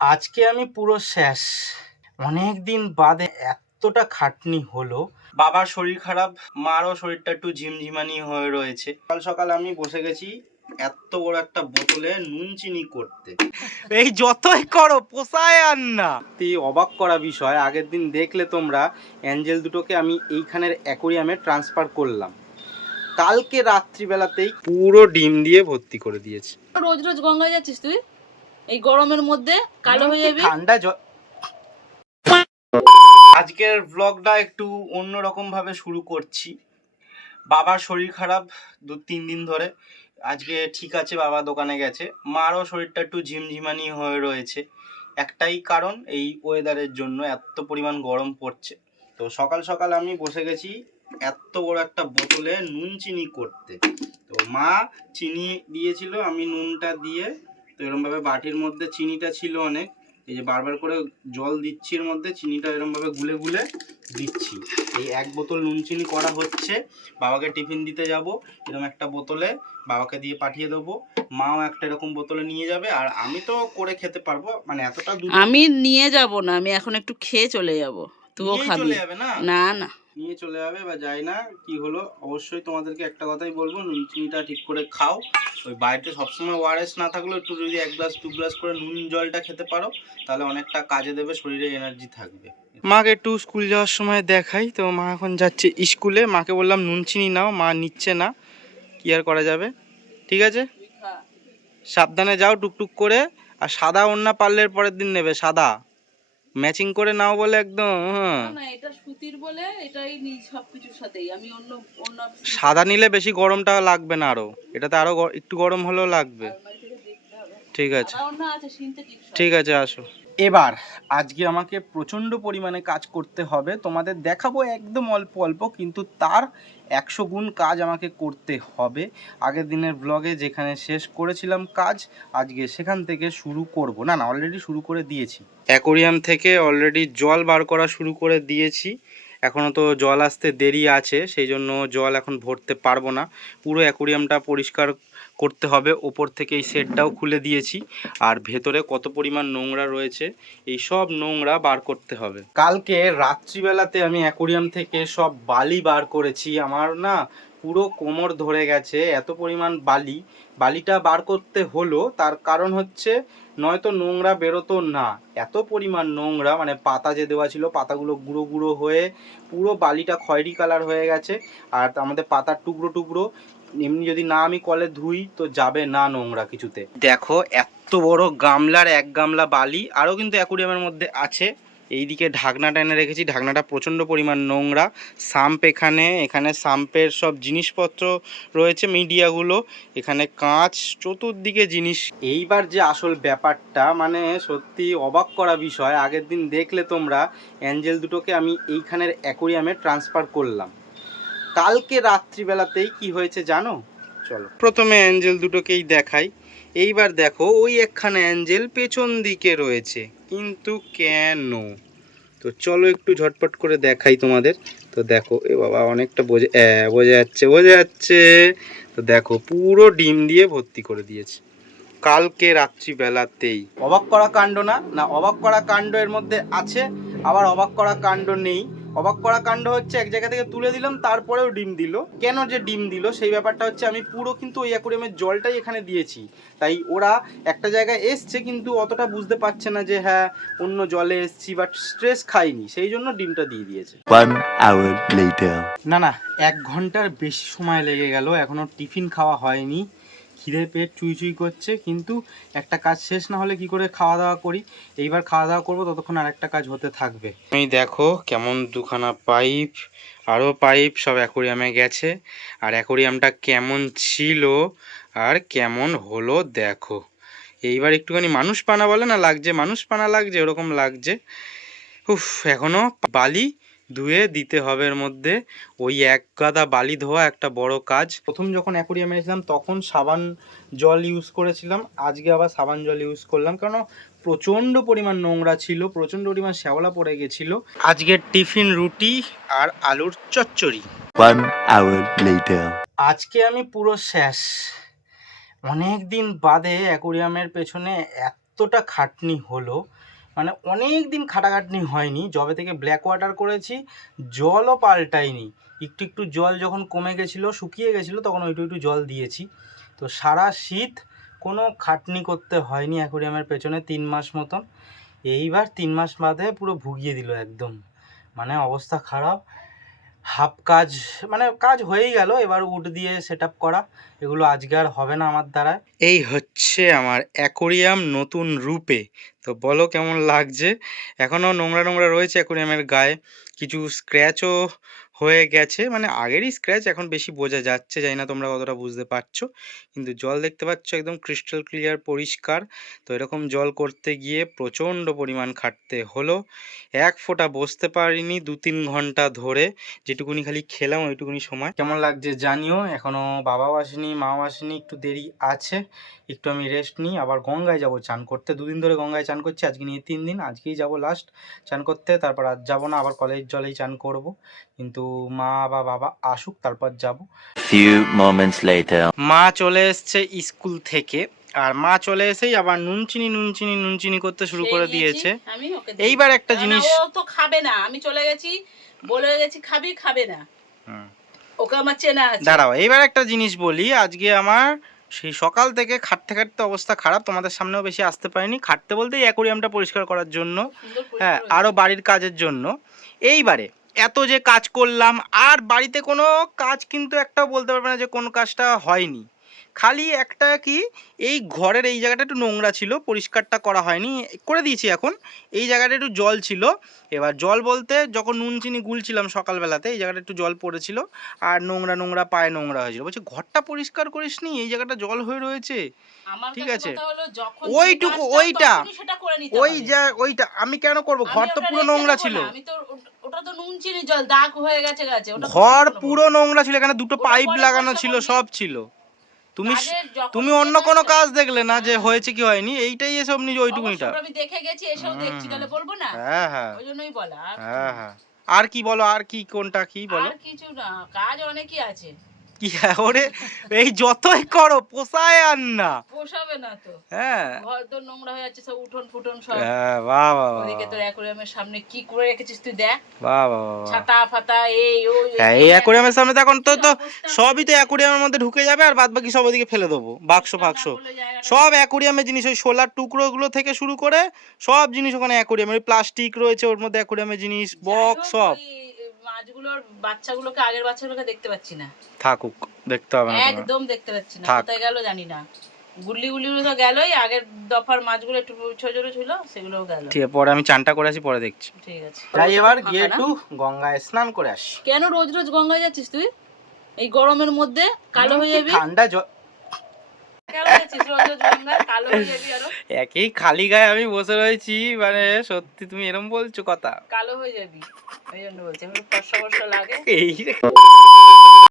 আজকে আমি পুরো শেষ। অনেক দিন বাদে এতটা খাটনি হলো। বাবার শরীর খারাপ মারও শরীরটা একটু ঝিমঝিমানি হয়ে রয়েছে। সকাল সকাল আমি বসে গেছি এত বড় একটা বোতলে নুন চিনি করতে। এই যতই করো পোষায় আর না। অবাক করা বিষয়। আগের দিন দেখলে তোমরা অ্যাঞ্জেল দুটোকে আমি এইখানের অ্যাকোরিয়ামে ট্রান্সফার করলাম। কালকে রাত্রিবেলাতেই পুরো ডিম দিয়ে ভর্তি করে দিয়েছে। রোজ রোজ গঙ্গায় যাচ্ছিস তুই? এই গরমের মধ্যে কালো হয়ে যাবি। ঠান্ডা জল আজকের ব্লগটা একটু অন্যরকম ভাবে শুরু করছি। বাবার শরীর খারাপ দু তিন দিন ধরে। আজকে ঠিক আছে বাবা দোকানে গেছে। মারও শরীরটা একটু ঝিমঝিমানি হয়ে রয়েছে। একটাই কারণ এই ওয়েদারের জন্য এত পরিমাণ গরম পড়ছে। তো সকাল সকাল আমি বসে গেছি এত বড় একটা বোতলে নুন চিনি করতে। তো মা চিনি দিয়েছিল আমি নুনটা দিয়ে তো এরমভাবে বাটির মধ্যে চিনিটা ছিল অনেক। এই যে বারবার করে জল দিচ্ছি এর মধ্যে চিনিটা এরমভাবে গুলে গুলে দিচ্ছি। এই এক বোতল নুন চিনি করা হচ্ছে। বাবাকে টিফিন দিতে যাব। এরকম একটা বোতলে বাবাকে দিয়ে পাঠিয়ে দেবো। মাও একটা এরকম বোতলে নিয়ে যাবে। আর আমি তো করে খেতে পারব। মানে এতটা আমি নিয়ে যাব না। আমি এখন একটু খেয়ে চলে যাব। তুইও খাবি। যাবে না? না না। নিয়ে চলে যাবে বা যাই না কি হলো? অবশ্যই তোমাদেরকে একটা কথাই বলব নুন চিনিটা ঠিক করে খাও। ওই বাড়িতে সবসময় ওয়ারেস না থাকলেও একটু যদি এক গ্লাস দু গ্লাস করে নুন জলটা খেতে পারো তাহলে অনেকটা কাজে দেবে শরীরে এনার্জি থাকবে। মাকে একটু স্কুল যাওয়ার সময় দেখাই। তো মা এখন যাচ্ছে স্কুলে মাকে বললাম নুন চিনি নাও মা নিচ্ছে না। কি আর করা যাবে? ঠিক আছে? সাবধানে যাও টুকটুক করে। আর সাদা ওন্না পারলের পরের দিন নেবে সাদা। ম্যাচিং করে নাও বলে একদম হ্যাঁ। না এটা সুতির বলে এটাই নি সবকিছুর সাথেই। আমি অন্য অন্য সাদা নিলে বেশি গরমটা লাগবে না আরও। এটাতে আরও একটু গরম হলেও লাগবে। ঠিক আছে। ঠিক আছে আসো। এবার আজকে আমাকে প্রচণ্ড পরিমাণে কাজ করতে হবে। তোমাদের দেখাবো একদম অল্প অল্প কিন্তু তার একশো গুণ কাজ আমাকে করতে হবে। আগের দিনের ব্লগে যেখানে শেষ করেছিলাম কাজ, আজকে সেখান থেকে শুরু করব। না না অলরেডি শুরু করে দিয়েছি। অ্যাকোরিয়াম থেকে অলরেডি জল বার করা শুরু করে দিয়েছি। এখনও তো জল আসতে দেরি আছে, সেই জন্য জল এখন ভরতে পারব না। পুরো অ্যাকোরিয়ামটা পরিষ্কার করতে হবে। ওপর থেকে এই সেটটাও খুলে দিয়েছি। আর ভেতরে কত পরিমাণ নোংরা রয়েছে, এই সব নোংরা বার করতে হবে। কালকে রাত্রিবেলাতে আমি অ্যাকোরিয়াম থেকে সব বালি বার করেছি। আমার না পুরো কোমর ধরে গেছে, এত পরিমাণ বালি। বালিটা বার করতে হলো, তার কারণ হচ্ছে নয়তো নোংরা বেরোতো না। এত পরিমাণ নোংরা মানে পাতা যে দেওয়া ছিল, পাতাগুলো গুঁড়ো গুঁড়ো হয়ে পুরো বালিটা খয়েরি কালার হয়ে গেছে। আর আমাদের পাতার টুকরো টুকরো এমনি যদি না আমি কলে ধুই, তো যাবে না নোংরা কিছুতে। দেখো এত বড় গামলার এক গামলা বালি, আরও কিন্তু অ্যাকুরিয়ামের মধ্যে আছে। এইদিকে ঢাকনাটা এনে রেখেছি। ঢাকনাটা প্রচণ্ড পরিমাণ নোংরা। সাম্প এখানে এখানে সাম্পের সব জিনিসপত্র রয়েছে মিডিয়াগুলো। এখানে কাঁচ, চতুর্দিকে জিনিস। এইবার যে আসল ব্যাপারটা মানে সত্যি অবাক করা বিষয়, আগের দিন দেখলে তোমরা, অ্যাঞ্জেল দুটোকে আমি এইখানের অ্যাকোরিয়ামে ট্রান্সফার করলাম। কালকে রাত্রিবেলাতেই কি হয়েছে জানো? চলো। প্রথমে অ্যাঞ্জেল দুটোকেই দেখাই। এইবার দেখো, ওই একখানা অ্যাঞ্জেল পেছন দিকে রয়েছে। কিন্তু কেন? তো চলো একটু ঝটপট করে দেখাই তোমাদের। তো দেখো, এ বাবা, অনেকটা বোঝা বোঝা যাচ্ছে বোঝা যাচ্ছে। তো দেখো, পুরো ডিম দিয়ে ভর্তি করে দিয়েছে। কালকে রাত্রিবেলাতেই। অবাক করা কাণ্ড না? না, অবাক করা কাণ্ড এর মধ্যে আছে, আবার অবাক করা কাণ্ড নেই। অবাক করা কাণ্ড হচ্ছে এক জায়গা থেকে তুলে দিলাম তারপরেও ডিম দিল। কেন যে ডিম দিল সেই ব্যাপারটা হচ্ছে আমি পুরো কিন্তু ওই অ্যাকোরিয়ামের জলটাই এখানে দিয়েছি। তাই ওরা একটা জায়গায় এসছে কিন্তু অতটা বুঝতে পারছে না যে হ্যাঁ অন্য জলে এসছি বাট স্ট্রেস খাইনি সেই জন্য ডিমটা দিয়ে দিয়েছে। One hour later. না না এক ঘণ্টার বেশি সময় লেগে গেল এখনও টিফিন খাওয়া হয়নি। খিদে পেট চুই চুই করছে, কিন্তু একটা কাজ শেষ না হলে কি করে খাওয়া দাওয়া করি? এইবার খাওয়া দাওয়া করব, ততক্ষণ আর একটা কাজ হতে থাকবে। এই দেখো কেমন দুখানা পাইপ আরও পাইপ, সব অ্যাকোরিয়ামে গেছে। আর অ্যাকোরিয়ামটা কেমন ছিল আর কেমন হলো দেখো। এইবার একটুখানি মানুষ পানা বলে না, লাগছে মানুষ পানা লাগছে, ওরকম লাগছে। উফ, এখনও বালি ধুয়ে দিতে হবে এর মধ্যে। ওই এক গাদা বালি ধোয়া একটা বড় কাজ। প্রথম যখন অ্যাকোরিয়ামে এসেছিলাম তখন সাবান জল ইউজ করেছিলাম। আজকে আবার সাবান জল ইউজ করলাম। কারণ প্রচণ্ড পরিমাণ নোংরা ছিল প্রচণ্ড পরিমাণ শ্যাওলা পড়ে গেছিল। আজকের টিফিন রুটি আর আলুর চচ্চড়ি. আজকে আমি পুরো শেষ। অনেক দিন বাদে অ্যাকোরিয়ামের পেছনে এতটা খাটনি হলো মানে অনেক দিন খাটাখাটনি হয়নি জবে থেকে ব্ল্যাক ওয়াটার করেছি, জলও পাল্টাইনি। একটু একটু জল যখন কমে গেছিল, শুকিয়ে গেছিল, তখন ওইটু একটু জল দিয়েছি। তো সারা শীত কোনো খাটনি করতে হয়নি অ্যাকোরিয়ামের পেছনে তিন মাস মতন। এইবার তিন মাস বাদে পুরো ভুগিয়ে দিল একদম। মানে অবস্থা খারাপ। হাফ কাজ মানে কাজ হয়েই গেল, এবার উড দিয়ে সেট করা। এগুলো আজকে আর হবে না আমার দ্বারা এই হচ্ছে আমার অ্যাকোরিয়াম নতুন রূপে। তো বলো কেমন লাগছে? এখনও নোংরা নোংরা রয়েছে অ্যাকোরিয়ামের গায়ে। কিছু স্ক্র্যাচও হয়ে গেছে। মানে আগেরই স্ক্র্যাচ এখন বেশি বোঝা যাচ্ছে। জানি না তোমরা কতটা বুঝতে পারছ। কিন্তু জল দেখতে পাচ্ছ একদম ক্রিস্টাল ক্লিয়ার পরিষ্কার। তো এরকম জল করতে গিয়ে প্রচণ্ড পরিমাণ খাটতে হলো। এক ফোঁটা বসতে পারিনি দু তিন ঘণ্টা ধরে। যেটুকুনি খালি খেলাম ওইটুকুনি সময়। কেমন লাগছে জানিও। এখনও বাবাও আসেনি, মাও আসেনি, একটু দেরি আছে। একটু আমি রেস্ট নিই। আবার গঙ্গায় যাব চান করতে। দুদিন ধরে গঙ্গায় চান করছি। আজকে নিয়ে তিন দিন। আজকেই যাব লাস্ট চান করতে। তারপর আজ যাব না। আবার কলেজ জলেই চান করব। কিন্তু মা বা বাবা আসুক তারপর যাব। Few moments later. মা চলে এসছে স্কুল থেকে আর মা চলে এসেই আবার নুন চিনি নুন চিনি নুন চিনি করতে শুরু করে দিয়েছে। এইবার একটা জিনিস ও তো খাবে না। আমি চলে গেছি বলে গেছি খাবি খাবে না। হুম। ওকে আমার চেনা আছে। দাঁড়াও এইবার একটা জিনিস বলি আজকে আমার সেই সকাল থেকে খাটতে খাটতে অবস্থা খারাপ তোমাদের সামনেও বেশি আসতে পারিনি। খাটতে বলতে এই অ্যাকোরিয়ামটা পরিষ্কার করার জন্য হ্যাঁ আরও বাড়ির কাজের জন্য। এইবারে এত যে কাজ করলাম, আর বাড়িতে কোনো কাজ কিন্তু একটাও বলতে পারবে না যে কোন কাজটা হয়নি। খালি একটা কি এই ঘরের এই জায়গাটা একটু নোংরা ছিল পরিষ্কারটা করা হয়নি করে দিয়েছি এখন। এই জায়গাটা একটু জল ছিল। এবার জল বলতে যখন নুন চিনি গুলছিলাম সকালবেলাতে এই জায়গাটা একটু জল পড়েছিল আর নোংরা নোংরা পায়ে নোংরা হয়েছিল। বলছে ঘরটা পরিষ্কার করিস নি এই জায়গাটা জল হয়ে রয়েছে? ঠিক আছে। ওইটুকু, ওইটা। ওই। যা ওইটা আমি কেন করব? ঘর তো পুরো নোংরা ছিল। আমি তো ওটা- ওটা তো নুন চিনি জল দাগ হয়ে গেছে গেছে ঘর পুরো নোংরা ছিল এখানে দুটো পাইপ লাগানো ছিল সব ছিল। তুমি তুমি অন্য কোনো কাজ দেখলে না যে হয়েছে কি হয়নি এইটাই এসব নিজে ওইটুকুনিটা আমি দেখে গেছি এসব দেখছি তাহলে বলব না? হ্যাঁ হ্যাঁ। ওই জন্যই বলা হ্যাঁ হ্যাঁ। আর কি বলো আর কি কোনটা কি বলো? আর কিছু না কাজ অনেকই আছে। কি ওরে? এই যতই করো পোষায় আর না। পোষাবে না তো। হ্যাঁ। ঘর তো নোংরা হয়ে যাচ্ছে সব উঠোন ফুটন সব। হ্যাঁ বাহ বাহ বাহ ওদিকে তোর অ্যাকোরিয়ামের সামনে কি করে রেখেছিস তুই দেখ। বাহ বাহ বাহ, বাহ। ছাতা ফাতা এই ওই হ্যাঁ এই অ্যাকোরিয়ামের সামনে তো এখন তো তো সবই তো অ্যাকোরিয়ামের মধ্যে ঢুকে যাবে আর বাদ বাকি সব ওদিকে ফেলে দেবো। বাক্স ফাক্স সব অ্যাকোরিয়ামের জিনিস ওই সোলার টুকরোগুলো থেকে শুরু করে সব জিনিস ওখানে অ্যাকোরিয়ামের প্লাস্টিক রয়েছে ওর মধ্যে অ্যাকোরিয়ামের জিনিস বক্স সব। মাছগুলোর বাচ্চাগুলোকে আগের বাচ্চাগুলোকে দেখতে পাচ্ছি না। থাকুক দেখতে হবে না একদম দেখতে পাচ্ছি না। কোথায় গেল জানি না। গুল্লি গুলিগুলো তো গেলই আগের দফার মাছগুলো একটু ছোট ছোট ছিল সেগুলোও গেল। ঠিক আছে পরে আমি চানটা করে আসি পরে দেখছি। ঠিক আছে। যাই এবার গিয়ে একটু গঙ্গায় স্নান করে আসি। কেন রোজ রোজ গঙ্গায় যাচ্ছিস তুই? এই গরমের মধ্যে কালো হয়ে যাবি? ঠান্ডা একই খালি গায়ে আমি বসে রয়েছি মানে সত্যি তুমি এরম বলছো কথা। কালো হয়ে যাবি। ওই জন্য বলছি আমার ফর্সা ফর্সা লাগে। এই